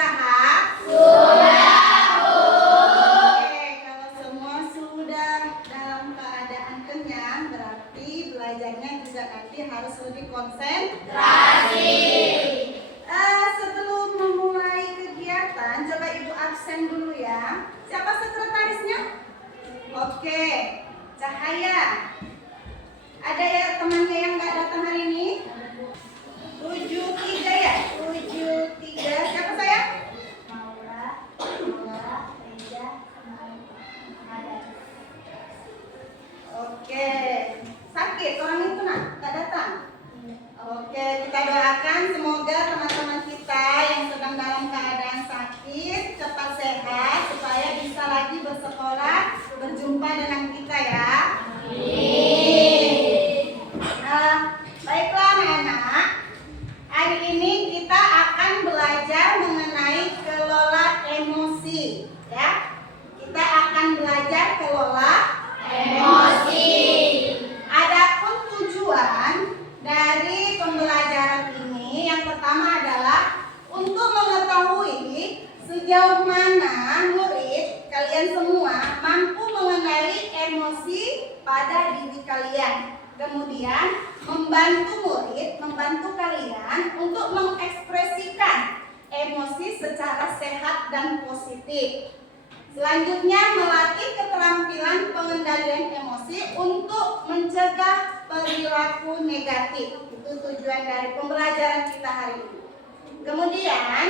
istirahat? Sudah, Bu. Oke, kalau semua sudah dalam keadaan kenyang, berarti belajarnya juga nanti harus lebih konsentrasi. Sebelum memulai kegiatan, coba Ibu absen dulu ya. Siapa sekretarisnya? Oke, Cahaya. Ada ya temannya yang nggak datang hari ini? 73 ya? 73. Siapa saya? Maura, Reza, ada. Oke. Sakit orang itu nak? Nggak datang? Oke, kita doakan semoga teman-teman kita yang sedang dalam keadaan sakit cepat sehat supaya bisa lagi bersekolah, berjumpa dengan kita ya. Baiklah anak-anak, hari ini kita akan belajar mengenai kelola emosi ya. Kita akan belajar kelola emosi. Adapun tujuan dari pembelajaran ini yang pertama adalah untuk mengetahui sejauh mana murid kalian semua mampu mengenali emosi pada diri kalian. Kemudian membantu kalian untuk mengekspresikan emosi secara sehat dan positif. Selanjutnya melatih keterampilan pengendalian emosi untuk mencegah perilaku negatif. Itu tujuan dari pembelajaran kita hari ini. Kemudian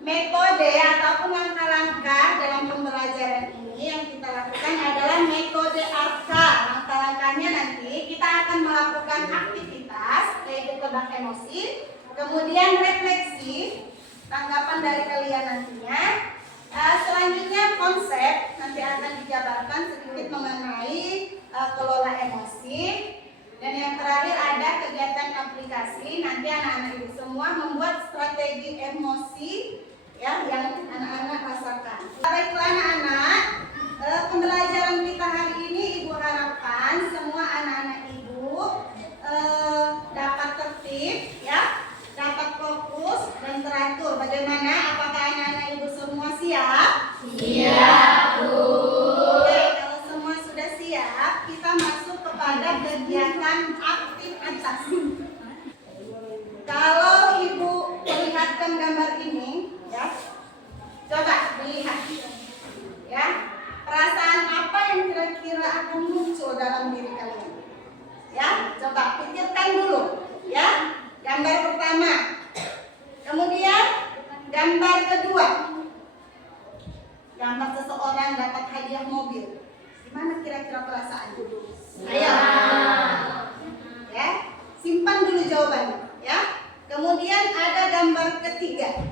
metode ataupun langkah-langkah dalam pembelajaran ini yang kita lakukan adalah metode ARKA. Langkah-langkahnya nanti kita akan melakukan aktivitas yaitu tebak emosi, kemudian refleksi, tanggapan dari kalian nantinya. Selanjutnya konsep nanti akan dijabarkan sedikit mengenai kelola emosi. Dan yang terakhir ada kegiatan aplikasi. Nanti anak-anak ibu semua membuat strategi emosi ya yang anak-anak rasakan. Baiklah anak-anak, pembelajaran kita hari ini ibu harapkan semua anak-anak ibu dapat tertib ya, dapat fokus dan teratur. Bagaimana? Apakah anak-anak ibu semua siap? Siap, Bu. Oke, kalau semua sudah siap, kita masuk kepada kegiatan aktivitas. Kalau ibu perlihatkan gambar ini, ya, coba lihat, ya, perasaan apa yang kira-kira akan muncul dalam diri kalian? Ya, coba pikirkan dulu, ya. Gambar pertama, kemudian gambar kedua, gambar seseorang dapat hadiah mobil. Gimana kira-kira perasaan dulu? Ayo, ya, simpan dulu jawabannya, ya. Kemudian ada gambar ketiga,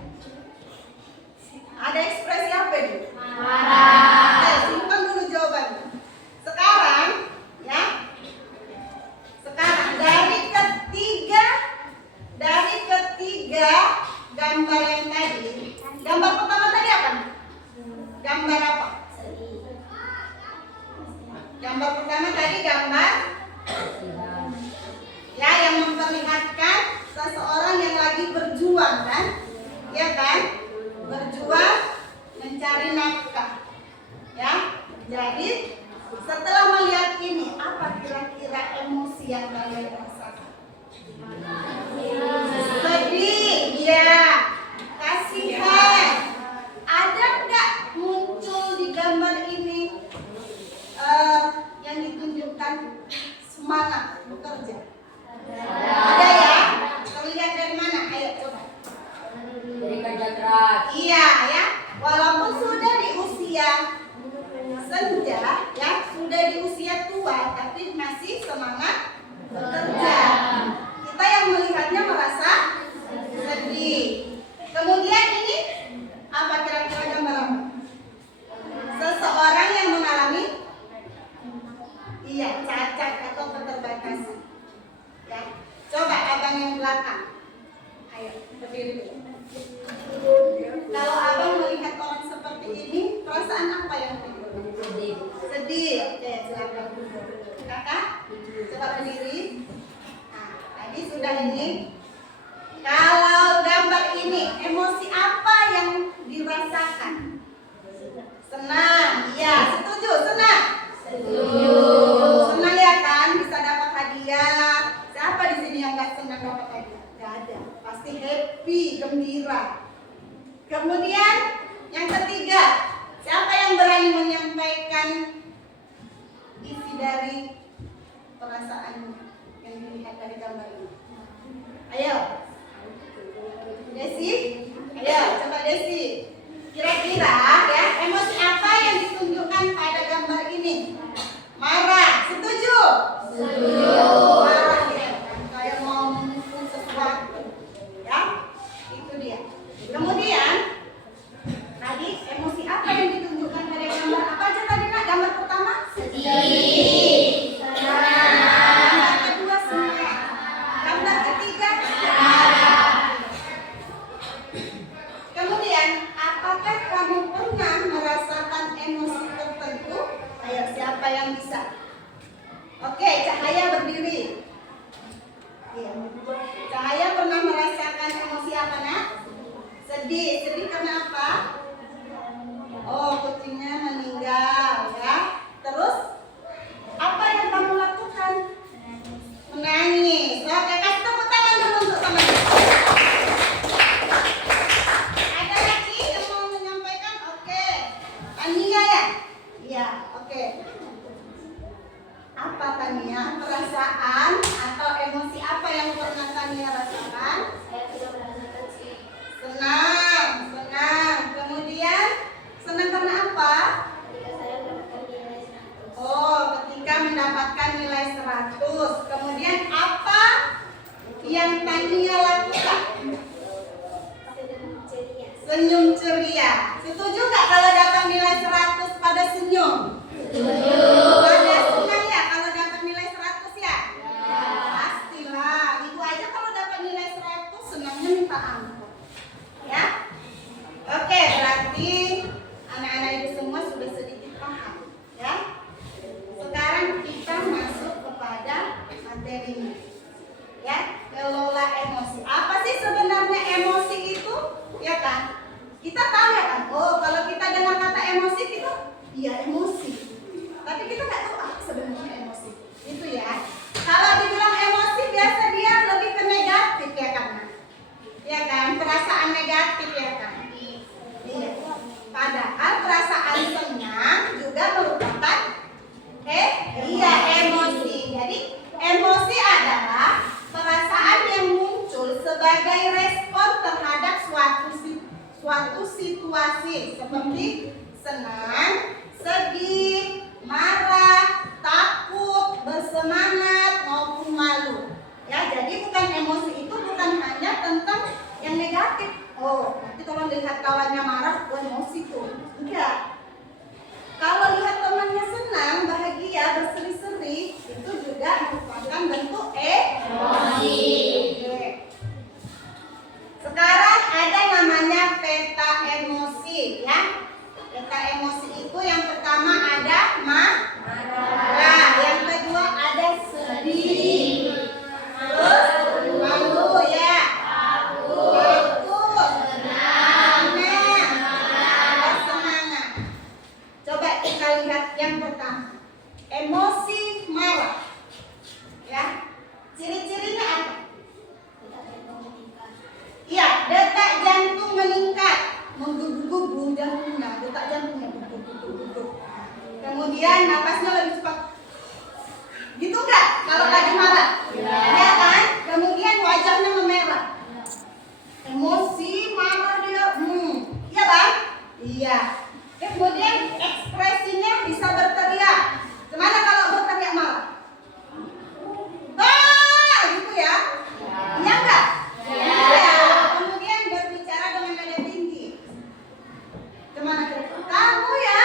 ada ekspresi apa ini? Marah. Simpan dulu jawabannya. Sekarang, ya, sekarang dari ketiga gambar yang tadi, gambar pertama tadi apa? Gambar apa? Gambar pertama tadi gambar ya yang memperlihatkan seseorang yang lagi berjuang kan? Ya kan? Berjuang mencari nafkah. Ya. Jadi setelah melihat ini, apa kira-kira emosi yang kalian rasakan? Sedih, ya. Kasihan. Ada nggak muncul di gambar ini yang ditunjukkan semangat bekerja? Ada ya? Terlihat dari mana? Ayo coba. Dari kerja keras. Iya ya. Walaupun sudah di usia senja, ya, sudah di usia tua, tapi masih semangat bekerja. Kita yang melihatnya merasa sedih. Kemudian ini apa kira-kira gambar apa? Seseorang yang mengalami cacat atau keterbatasan. Ya. Coba abang yang belakang. Ayo, berdiri dulu. gembira. Kemudian yang ketiga, siapa yang berani menyampaikan isi dari perasaan yang dilihat dari gambar ini? Ayo, Desi. Ayo, coba Desi. Kira-kira ya, emosi apa yang ditunjukkan pada gambar ini? Marah, setuju? Setuju. Marah ya, kayak mau memukul sesuatu. Ya, itu dia. Kemudian tadi emosi apa yang ditunjukkan pada gambar apa aja tadi nak? Gambar pertama? Sedih. Gambar kedua senang. Gambar ketiga? Kemudian, apakah kamu pernah merasakan emosi tertentu? Ayo, siapa yang bisa? Oke, Cahaya berdiri. Iya. Cahaya pernah merasakan emosi apa nak? Sedih. Sedih karena apa? Oh, kucingnya meninggal ya. Terus apa yang kamu lakukan? Menangis. Oke, kasih tepuk tangan dulu untuk teman. Ada lagi yang mau menyampaikan? Oke. Tania ya? Iya, oke. Apa Tania? Perasaan atau emosi apa yang pernah Tania rasakan? Saya tidak merasakan sih. Senang, senang. Kemudian senang karena apa? Ketika saya mendapatkan nilai 100. Oh, ketika mendapatkan nilai 100. Kemudian apa yang Tania lakukan? Sedang ceria. Senyum ceria. Setuju nggak kalau dapat nilai 100 pada senyum? Setuju. Pada senang ya kalau dapat nilai 100 ya? Pastilah. Ibu aja kalau dapat nilai 100 senangnya minta ampun. Ya? Oke, berarti anak-anak ibu semua sudah sedikit paham. Ya? Sekarang kita masuk kepada materinya. Ya, kelola emosi. Apa sih sebenarnya emosi itu? Ya kan? Kita tahu ya kan? Oh, kalau kita dengar kata emosi kita, iya emosi. Tapi kita nggak tahu apa sebenarnya emosi. Itu ya. Kalau dibilang emosi biasa dia lebih ke negatif ya kan? Ya kan? Perasaan negatif ya kan? Iya. Padahal perasaan senang juga merupakan iya emosi. Jadi emosi adalah perasaan yang muncul sebagai respon terhadap suatu situasi seperti senang, sedih, marah, takut, bersemangat maupun malu. Ya, jadi bukan emosi itu bukan hanya tentang yang negatif. Oh, nanti kalau lihat kawannya marah, emosi tuh. Enggak. Kalau lihat temannya senang, bahagia, berseri-seri, itu juga merupakan bentuk emosi. Oke. Sekarang ada namanya peta emosi, ya. Peta emosi itu yang pertama ada marah, yang kedua ada sedih, terus malu ya, takut, senang, bersemangat. Coba kita lihat yang pertama, emosi marah. Ya, ciri-cirinya apa? Iya, detak jantung meningkat, menggebu-gebu jantungnya, detak jantungnya gugup. Kemudian napasnya lebih cepat. Gitu enggak? Kalau lagi marah, ya kan? Kemudian wajahnya memerah. Emosi marah dia, iya bang? Iya. Kemudian ekspresinya bisa berteriak. Gimana kalau berteriak marah? Ah, gitu ya? Iya enggak? Iya. Kemudian berbicara dengan nada tinggi. Gimana kira-kira? Kamu ya?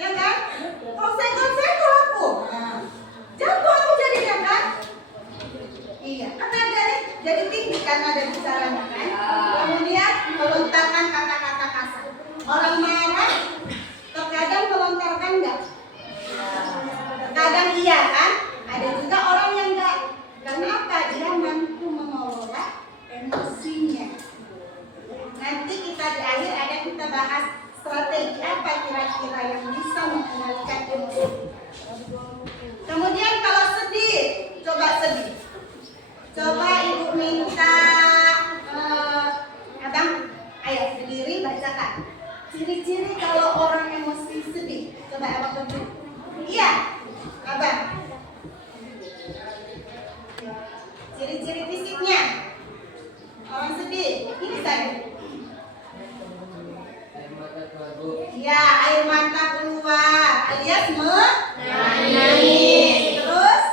Ya kan? Konseng-konseng aku. Jatuh aku jadinya kan? Iya. Kan nadanya jadi tinggi kan nada bicaranya kan? Kemudian melontarkan kata-kata kasar. Orang marah terkadang melontarkan enggak? Terkadang iya kan? Ada juga orang yang enggak. Kenapa? Dia mampu mengelola emosinya. Nanti kita di akhir ada kita bahas strategi apa kira-kira yang bisa mengendalikan emosi. Kemudian kalau sedih, coba sedih. Coba ibu minta Ciri-ciri kalau orang emosi sedih. Coba abang tunjuk. Iya, abang. Ciri-ciri fisiknya orang sedih. Ini saya. Ya, air mata keluar alias menangis. Terus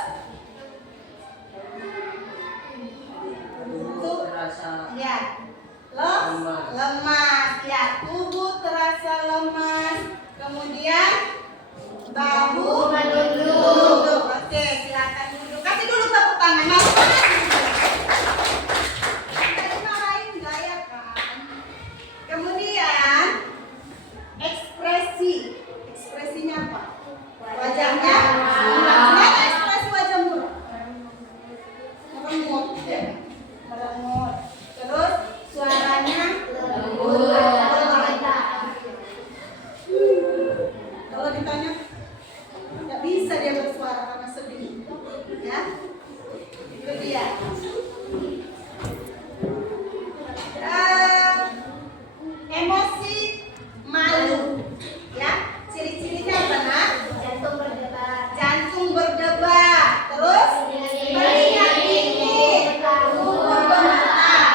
ya, lemas. Ya, tubuh terasa lemas. Kemudian bahu menunduk. Oke, silakan duduk. Kasih dulu tepuk tangan. Mau banget. Tadi marahin nggak ya kan? Kemudian ekspresinya apa? Wajahnya gimana ekspresi wajah Murad? Merengut ya? Merengut. Terus suaranya lembut. Kalau ditanya nggak bisa dia bersuara karena sedih ya, itu dia. Emosi malu ya, ciri-cirinya apa nak? Jantung berdebar, terus keringat dingin, bergemetar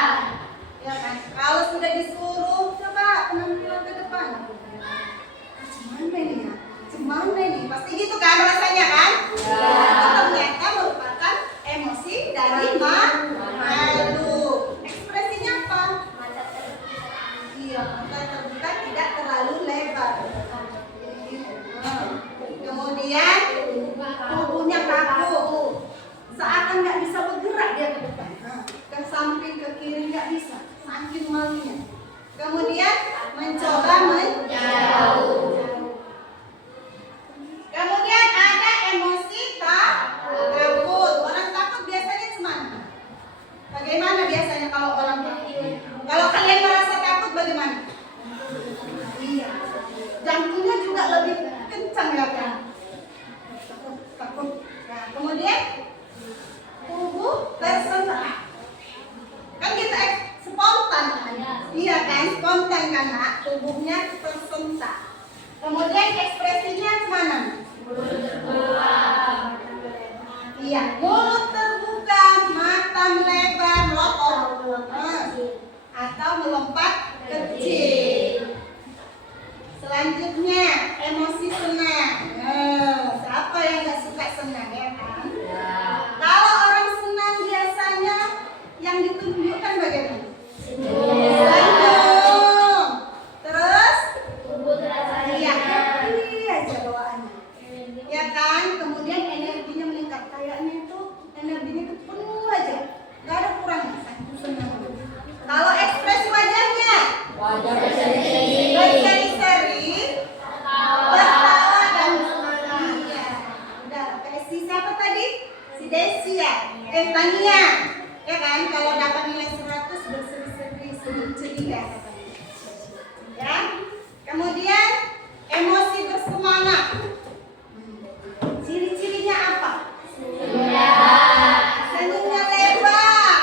ya kan. Kalau sudah disuruh coba penampilan ke depan, gimana ini ya, gimana ini, pasti gitu kan rasanya kan. Ternyata merupakan emosi dari malu. Ekspresinya apa? Iya, mata terbuka tidak terlalu lebar. Kemudian tubuhnya kaku, seakan nggak bisa bergerak dia ke depan, ke samping ke kiri nggak bisa, saking malunya. Kemudian mencoba menjauh. Kemudian ada emosi takut. Orang takut biasanya gimana? Bagaimana biasanya kalau orang takut? Kalau kalian merasa takut bagaimana? Iya, jantungnya juga lebih kencang ya kan? Takut. Nah, kemudian tubuh tersentak. Kan kita spontan kan? Iya kan, spontan kan nak? Tubuhnya tersentak. Kemudian ekspresinya kemana? Iya, mulut terbuka, mata melebar, melotot, atau melompat kecil. Selanjutnya emosi senang. Siapa yang nggak suka senang ya kan? Kalau orang senang biasanya yang ditunjukkan bagaimana? Senyum. Terus? Iya, happy aja bawaannya. Ya kan? Kemudian energinya meningkat. Kayaknya itu energinya itu penuh aja. Nggak ada kurangnya. Senang. Kalau ekspresi wajahnya? Berseri-seri, tertawa dan iya. Udah, kayak si siapa tadi? Si Desi ya? Tania. Ya kan? Kalau dapat nilai 100 berseri-seri, ceria katanya. Ya. Kemudian emosi bersemangat. Ciri-cirinya apa? Senyumnya lebar.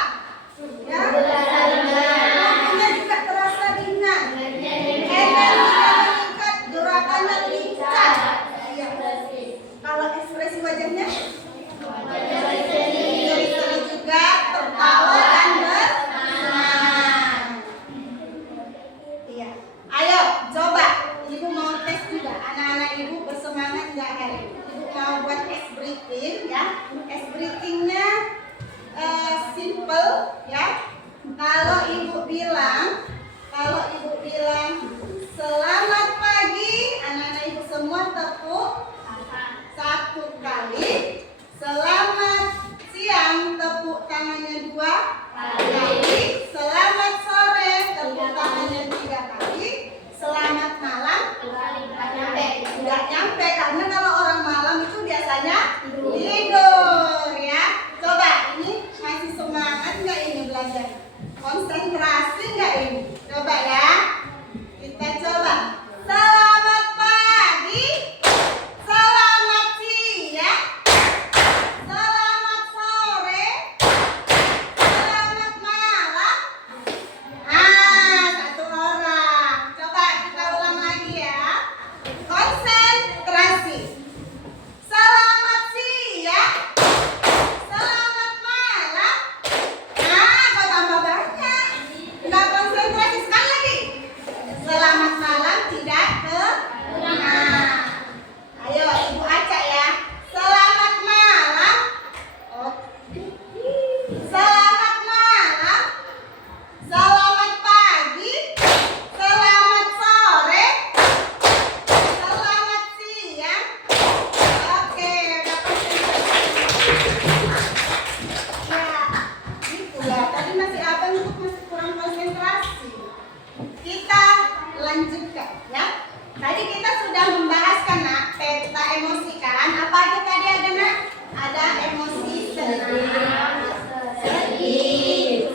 Ya. Tubuhnya juga terasa ringan. lanjutkan ya. Tadi kita sudah membahas kan nak peta emosi kan. Apa aja tadi ada nak? Ada emosi senang, sedih,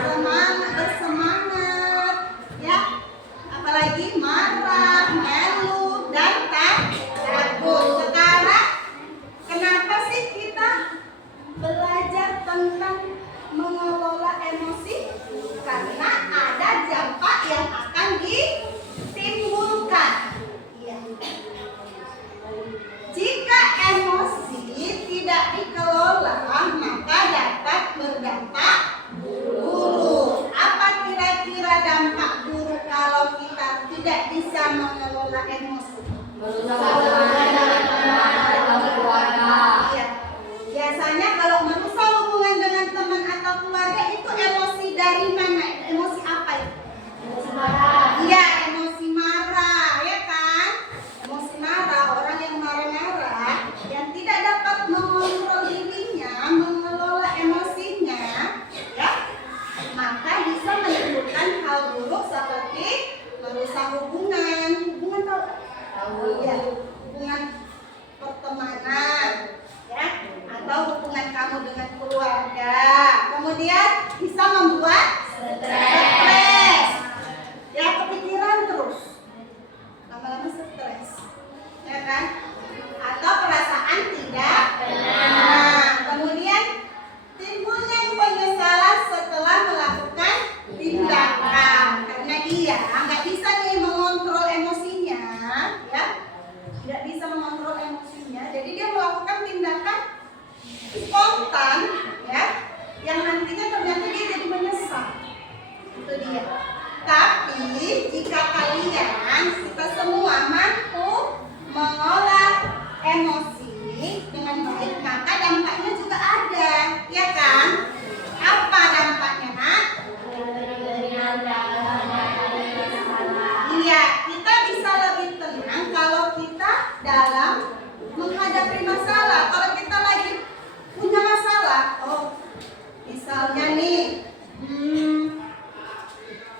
semangat, bersemangat, ya. Apalagi marah, malu, dan takut. Sekarang kenapa sih kita belajar tentang mengelola emosi? Karena ada dampak yang akan ditimbulkan. Ya. Jika emosi tidak dikelola, maka dapat berdampak buruk. Apa kira-kira dampak buruk kalau kita tidak bisa mengelola emosi? Iya. Biasanya kalau merusak hubungan dengan teman atau keluarga itu emosi dari mana? Emosi apa itu? Emosi marah. Iya, emosi marah, ya kan? Emosi marah, orang yang marah-marah, yang tidak dapat mengontrol dirinya, mengelola emosinya, ya, maka bisa menimbulkan hal buruk seperti merusak hubungan tahu? Ya, hubungan pertemanan, ya, atau hubungan kamu dengan keluarga. Kemudian bisa membuat stres. Ya, kepikiran terus. Lama-lama stres. Ya kan? Atau perasaan tidak tenang. Kemudian timbulnya penyesalan setelah melakukan tindakan. Karena dia nggak bisa nih mengontrol emosinya, ya. Tidak bisa mengontrol emosinya. Jadi dia melakukan tindakan spontan, ya, yang nantinya ternyata dia jadi menyesal. Itu dia. Tapi jika kalian, kita semua mampu mengolah emosi dengan baik, maka dampaknya juga ada, ya kan? Apa dampaknya, nak? Iya, kita bisa lebih tenang kalau kita dalam menghadapi masalah. Kalau kita lagi punya masalah, misalnya nih,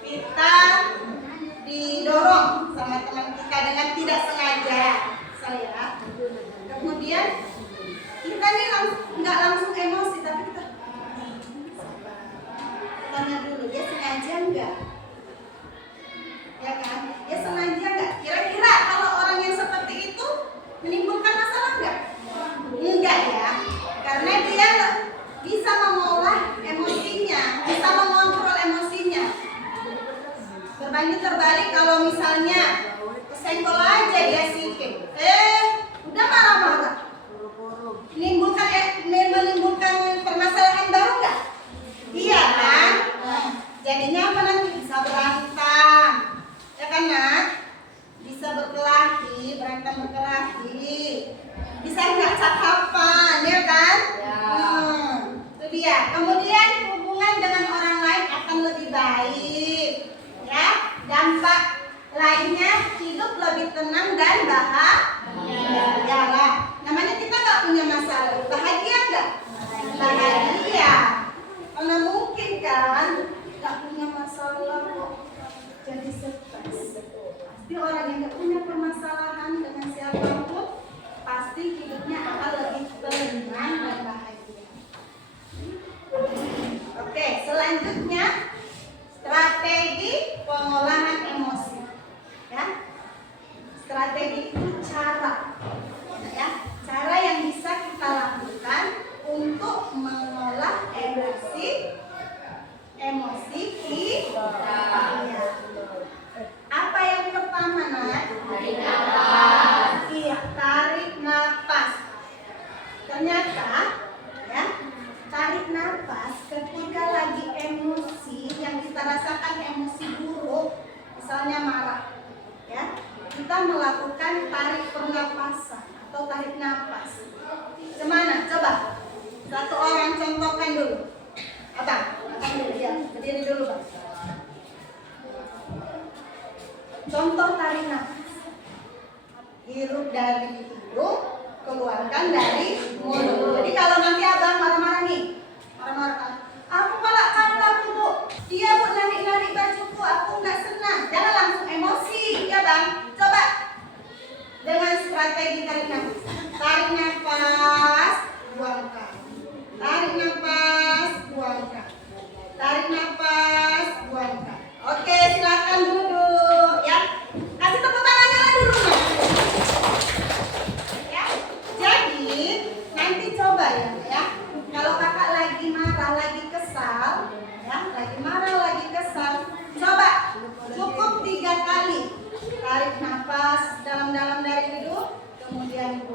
kita didorong sama teman kita dengan tidak sengaja, saya. Kemudian kita nih nggak langsung emosi, tapi kita tanya dulu, dia sengaja nggak? Ya kan? Dia sengaja nggak? Kira-kira kalau orang yang seperti itu menimbulkan masalah nggak? Enggak ya, karena dia bisa mengolah emosinya, bisa mengontrol emosinya. Berbanding terbalik kalau misalnya kesenggol aja dia sikit, udah marah-marah, menimbulkan permasalahan baru nggak? Iya kan? Jadinya apa nanti? Bisa berantem, ya kan nak? Bisa berkelahi, berantem berkelahi, bisa nggak cakapan, ya kan? Itu dia. Kemudian hubungan dengan orang lain akan lebih baik, ya. Dampak lainnya hidup lebih tenang dan bahagia lah. Namanya kita nggak punya masalah, bahagia nggak? Bahagia. Karena mungkin kan nggak punya masalah kok jadi stres. Pasti orang yang nggak punya permasalahan dengan siapapun pasti hidupnya akan lebih tenang dan bahagia. Oke, selanjutnya strategi pengolahan emosi. Ya, strategi itu cara, ya, cara yang bisa kita lakukan untuk mengolah emosi kita. Ya. Apa yang pertama, nak? Tarik nafas. Iya, tarik nafas. Ternyata, ya, tarik nafas ketika lagi emosi yang kita rasakan emosi buruk, misalnya marah, ya, kita melakukan tarik pernapasan atau tarik nafas. Gimana? Coba satu orang contohkan dulu. Abang dulu, ya, berdiri dulu, Bang. Contoh tarik nafas. Hirup dari hidung, keluarkan dari mulut. Jadi kalau nanti abang marah-marah nih, marah-marah, aku malah kata Bu, dia narik-narik bajuku, aku nggak senang. Jangan langsung emosi.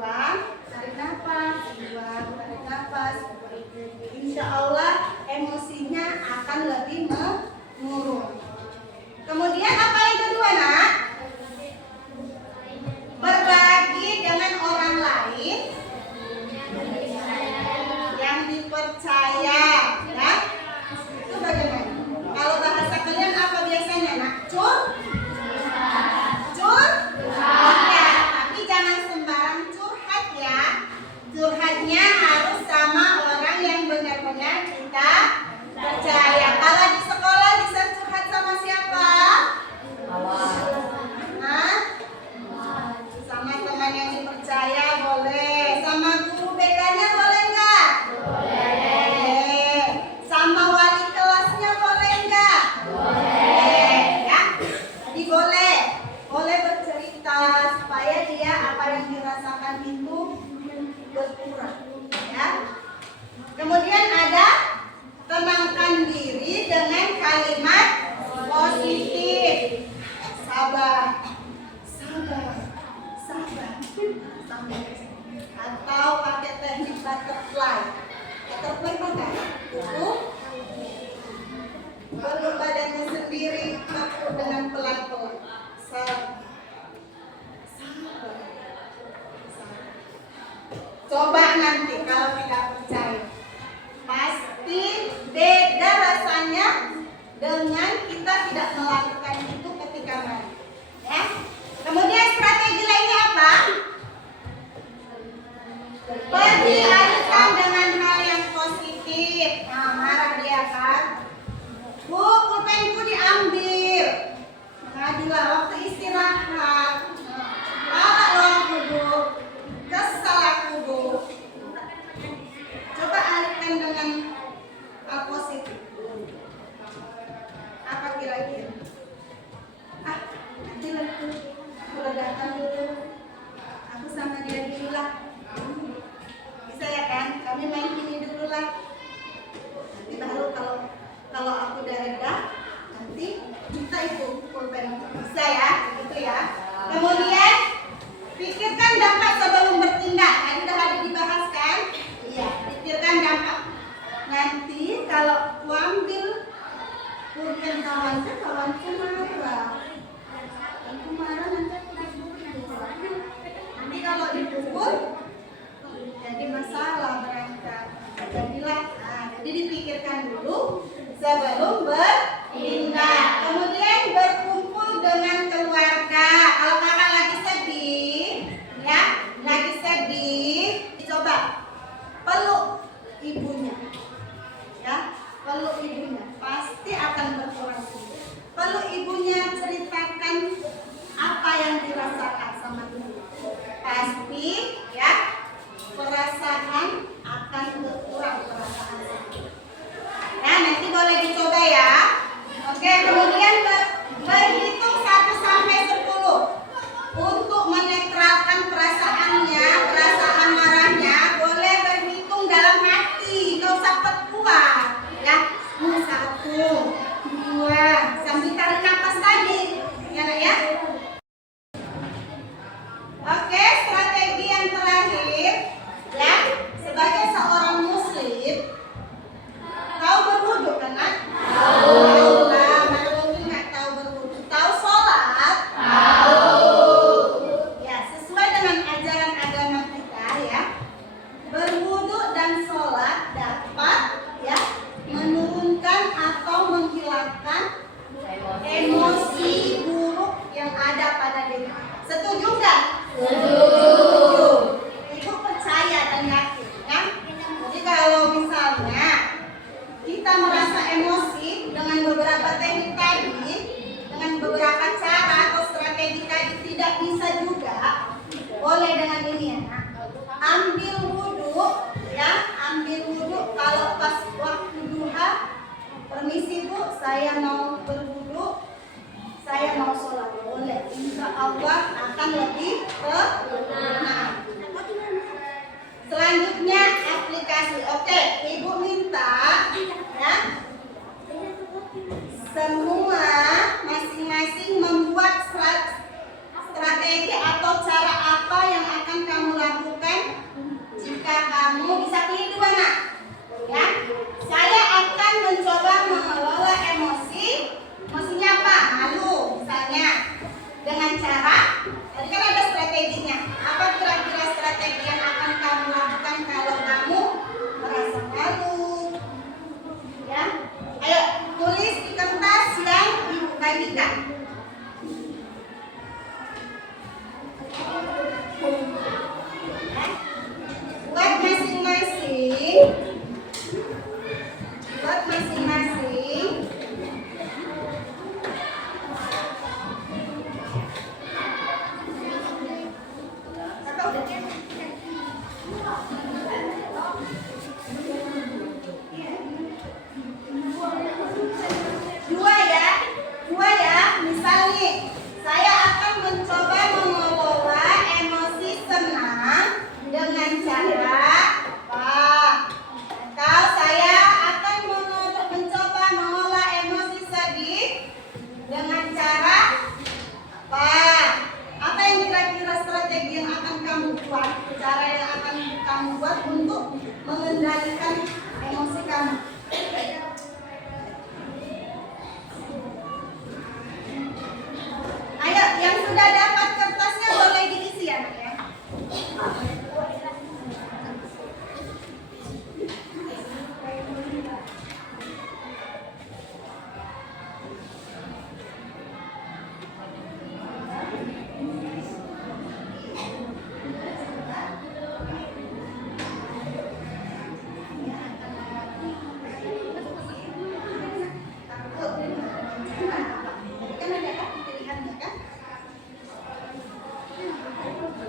buang, tarik nafas, buang, tarik nafas. Insya Allah emosinya akan lebih menurun. Kemudian apa yang kedua, nak? Berbagi dengan orang lain yang dipercaya, ya. Itu bagaimana? Kalau bahasa kalian apa biasanya, nak? Ya, tapi jangan sembarang curhat ya. Curhatnya harus sama orang yang benar-benar kita percaya. Kalau di sekolah bisa curhat sama siapa?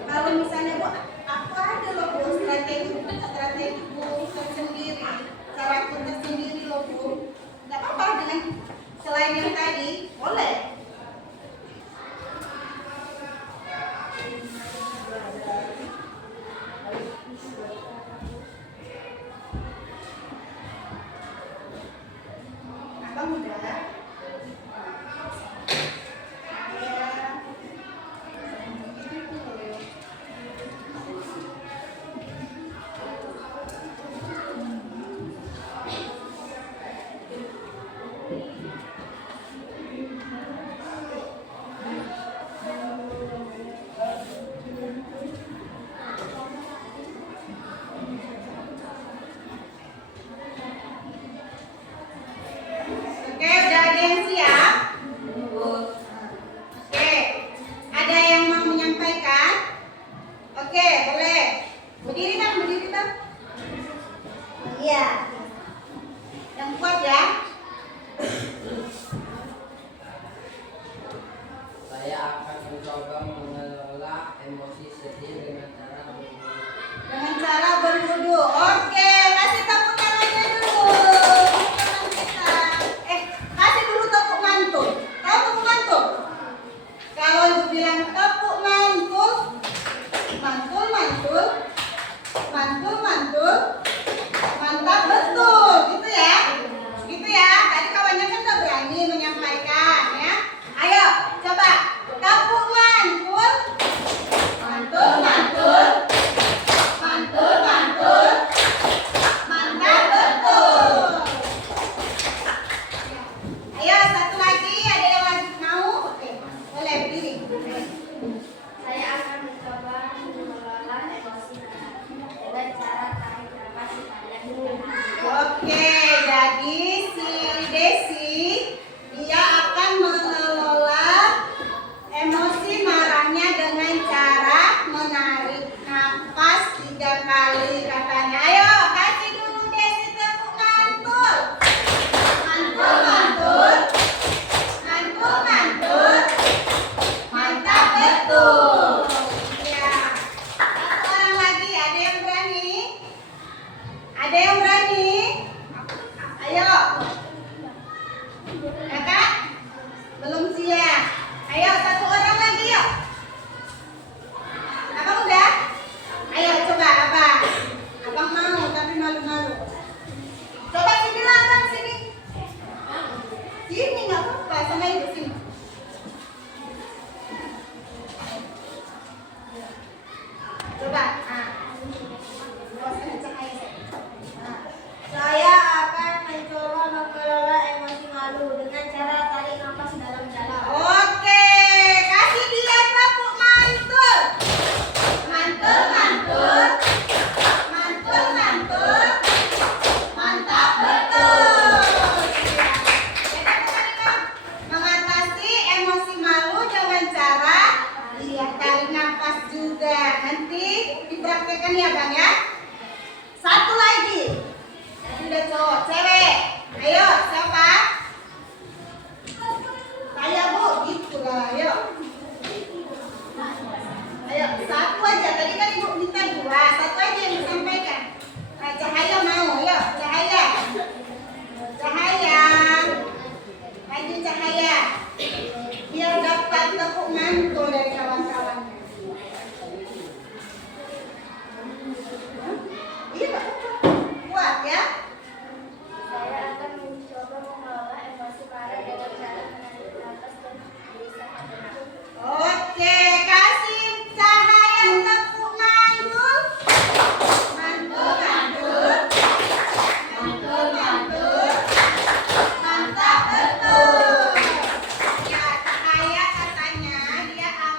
Kalau misalnya Bu, aku ada loh Bu strategi Bu tersendiri, cara aku tersendiri loh Bu. Nggak apa-apa dengan selain yang tadi, boleh. Abang udah. Oke, udah ada yang siap? Oke, ada yang mau menyampaikan? Oke, boleh. Berdiri Bang, berdiri Bang. Iya. Yang kuat ya. Saya akan mencoba mengelola emosi sedih Dengan cara berwudu. Oke, kasih tepuk tangannya dulu. Teman kita. Kasih dulu tepuk mantul. Tahu tepuk mantul? Kalau ibu bilang tepuk mantul, mantul, mantul, mantul, mantul, mantap betul, gitu ya, gitu ya. Tadi kawannya kan udah berani menyampaikan ya. Ayo, coba tepuk mantul, mantul, mantul. Mantul, mantul, mantap betul. Ayo satu lagi, ada yang lagi mau? Oke, boleh berdiri. Saya akan mencoba mengelola emosi dengan cara tarik nafas sepanjang 3 hari. Oke, jadi si Desi dia akan mengelola emosi marahnya dengan cara menarik nafas 3 kali katanya. Ayo kasih dulu Desi tepuk mantul. Mantul, mantul. Mantul, mantul. Mantap betul. Ya. Satu orang lagi, ada yang berani? Ada yang berani? Ayo. Kakak? Belum siap. Ayo satu orang lagi yuk. Abang udah? Ayo coba Abang. Abang mau tapi malu-malu. Coba sini lah Abang sini. Sini nggak apa-apa sama ibu sini. Coba. Luaskan cahaya. Saya akan mencoba mengelola emosi malu dengan cara tarik nafas dalam-dalam. Oke, kasih dia tepuk mantul. Mantul, mantul. Mantul, mantul. Mantap betul. Mengatasi emosi malu dengan cara tarik nafas juga. Nanti dipraktekkan ya Bang ya. Satu lagi. Sudah cowok, cewek. Ayo, siapa? Saya Bu, gitu lah, ayo. Ayo, satu aja. Tadi kan Ibu minta 2, satu aja yang disampaikan. Nah, Cahaya mau, ayo, Cahaya. Cahaya. Maju Cahaya. Biar dapat tepuk mantul dari kawan-kawannya. Iya, Pak. Kuat ya. Saya akan mencoba mengelola emosi marah dengan cara menarik nafas dan berusaha tenang. Oke, kasih Cahaya tepuk mantul. Mantul, mantul. Mantul, mantul. Mantap betul. Ya, Cahaya katanya dia akan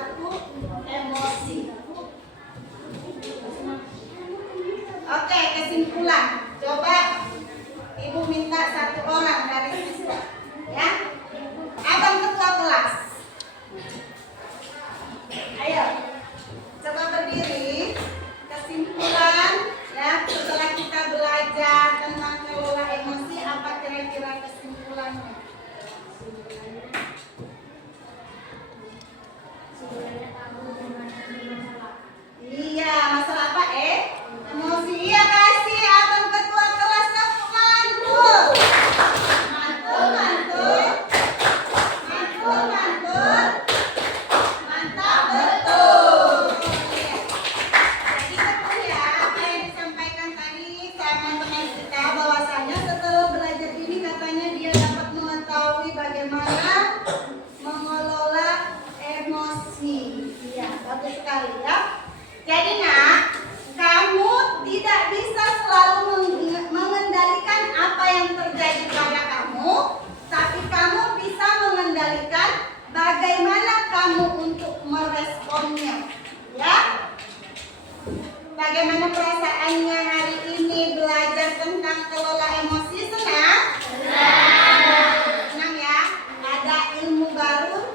suatu emosi. Oke, kesimpulan. Coba Ibu minta satu orang dari siswa, ya. Abang ketua kelas. Ayo, coba berdiri. Kesimpulan, ya. Setelah kita belajar tentang kelola emosi, apa kira-kira kesimpulannya? Iya, masalah apa, emosi. Iya, kasih abang ketua kelas tepuk mantul. Mantul, mantul. Mantul, mantul. Mantap, betul. Iya. Jadi betul ya, apa yang disampaikan tadi sama teman kita, bahwasanya setelah belajar ini katanya dia dapat mengetahui bagaimana mengelola emosi. Iya, bagus sekali ya. Jadi nak, kamu tidak bisa selalu mengendalikan apa yang terjadi pada kamu, tapi kamu bisa mengendalikan bagaimana kamu untuk meresponnya. Ya, bagaimana perasaannya hari ini belajar tentang kelola emosi? Senang? Senang ya. Ada ilmu baru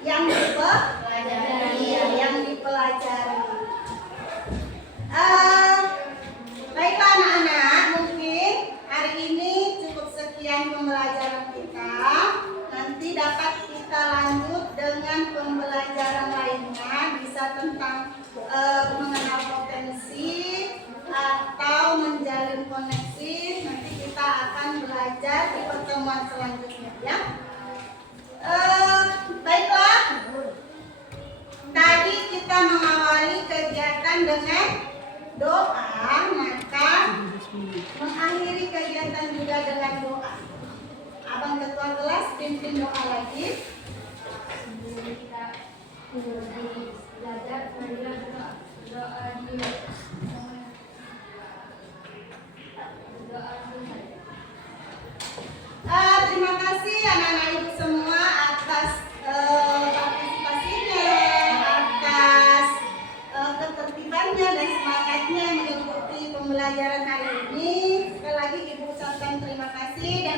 yang dipelajari. Iya, yang dipelajari. Baiklah anak-anak, mungkin hari ini cukup sekian pembelajaran kita. Nanti dapat kita lanjut dengan pembelajaran lainnya, bisa tentang mengenal potensi atau menjalin koneksi. Nanti kita akan belajar di pertemuan selanjutnya, ya. Baiklah. Tadi kita mengawali kegiatan dengan doa, maka mengakhiri kegiatan juga dengan doa. Abang ketua kelas pimpin doa lagi. Sebelum kita belajar, marilah doa dulu. Terima kasih anak-anak ibu semua atas partisipasinya, atas ketertibannya dan semangatnya mengikuti pembelajaran hari ini. Sekali lagi ibu ucapkan terima kasih dan